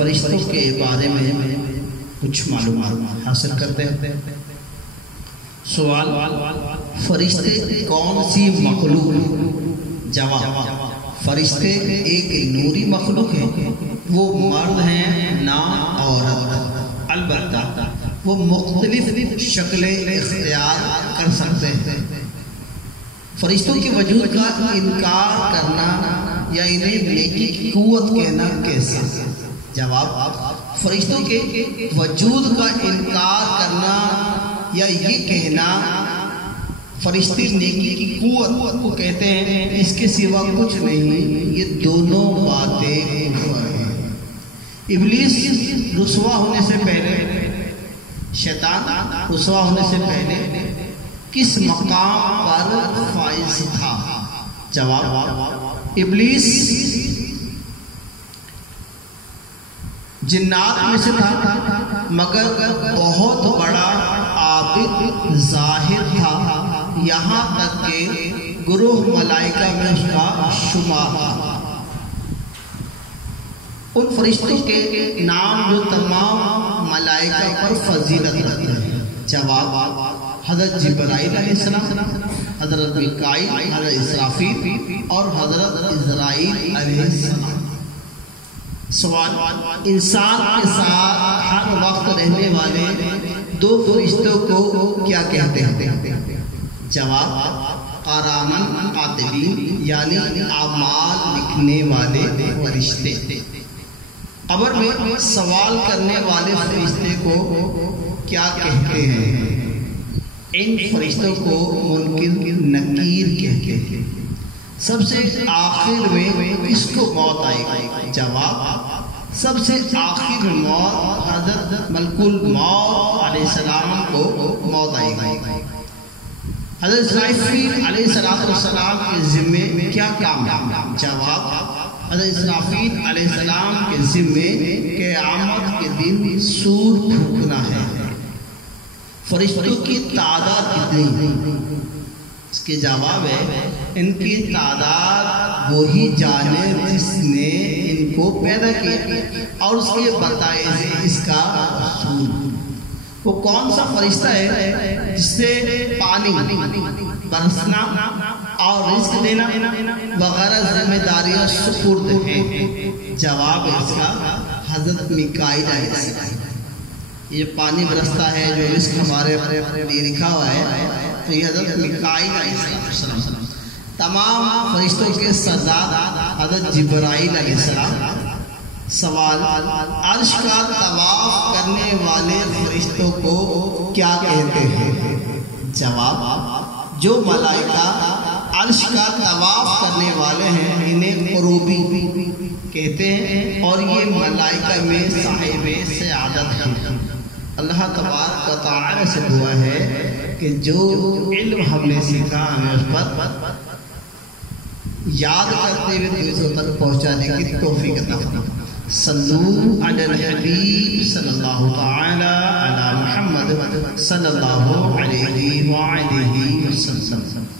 فرشتوں کے بارے میں کچھ معلومات حاصل کرتے ہیں۔ سوال، فرشتے کون سی مخلوق؟ جواب، فرشتے ایک نوری مخلوق ہیں، وہ مرد ہیں نہ عورت، البتہ وہ مختلف شکلیں اختیار کر سکتے ہیں۔ فرشتوں کے وجود کا انکار کرنا یا انہیں نیکی کی قوت کہنا کیسا؟ جواب، فرشتوں کے وجود کا انکار کرنا یا یہ کہنا فرشتے نیکی کی قوت کو کہتے ہیں، اس کے سوا کچھ نہیں، یہ دونوں باتیں کفر ہیں۔ ابلیس رسوا ہونے سے پہلے، شیطان رسوا ہونے سے پہلے کس مقام پر فائز تھا؟ جواب، ابلیس جنات میں سے تھا، مگر بہت بڑا عابد ظاہر تھا، یہاں تک کہ گروہ ملائکہ میں اس کا شمار تھا۔ ان فرشتوں کے نام جو تمام ملائکہ پر فضیلت رکھتے ہیں۔ جواب، حضرت جبرائیل علیہ السلام، حضرت میکائیل، حضرت اسرافیل اور حضرت عزرائیل علیہ السلام۔ سوال، انسان کے ساتھ ہر وقت رہنے والے دو فرشتوں کو کیا کہتے ہیں؟ جواب، قرانن قاتبین، یعنی اعمال لکھنے والے فرشتے۔ قبر میں سوال کرنے والے فرشتے کو کیا کہتے ہیں؟ ان فرشتوں کو منکر نکیر کہتے ہیں۔ سب سے آخر میں کس کو موت آئے گی؟ جواب، سب سے آخر موت حضرت ملک الموت علیہ السلام کو موت آئے گی۔ حضرت اسرافیل علیہ السلام کے ذمے کیا کام ہے؟ جواب، حضرت اسرافیل علیہ السلام کے ذمے قیامت کے دن سور پھونکنا ہے۔ فرشتوں کی تعداد کتنی ہے؟ اس کے جواب ہے، ان کی تعداد وہی جانے جس نے ان کو پیدا کیا اور اس کے بتائے سے اس کا رسول۔ وہ کون سا فرشتہ ہے جس سے پانی برسنا اور رزق دینا وغیرہ ذمہ داریاں سپرد ہیں؟ جواب ہے اس کا، حضرت میکائیل علیہ السلام۔ یہ پانی برستا ہے، جو رزق ہمارے لیے لکھا ہوا ہے، تو یہ حضرت میکائیل علیہ السلام۔ تمام فرشتوں کے سردار حضرت جبرائیل علیہ السلام۔ سوال، عرش کا طواف کرنے والے فرشتوں کو کیا کہتے ہیں؟ جواب، جو ملائکہ عرش کا طواف کرنے والے ہیں انہیں قروبی کہتے ہیں، اور یہ ملائکہ میں صاحب سعادت ہیں۔ اللہ تبارک و تعالی سے دعا ہے کہ جو علم ہم نے سیکھا ہمیں اس پر یاد کرتے ہوئے دوسروں تک پہنچانے کی توفیق عطا فرمائے۔ صلو علی الحبیب صلی اللہ تعالی علی محمد صلی اللہ علیہ وآلہ وسلم۔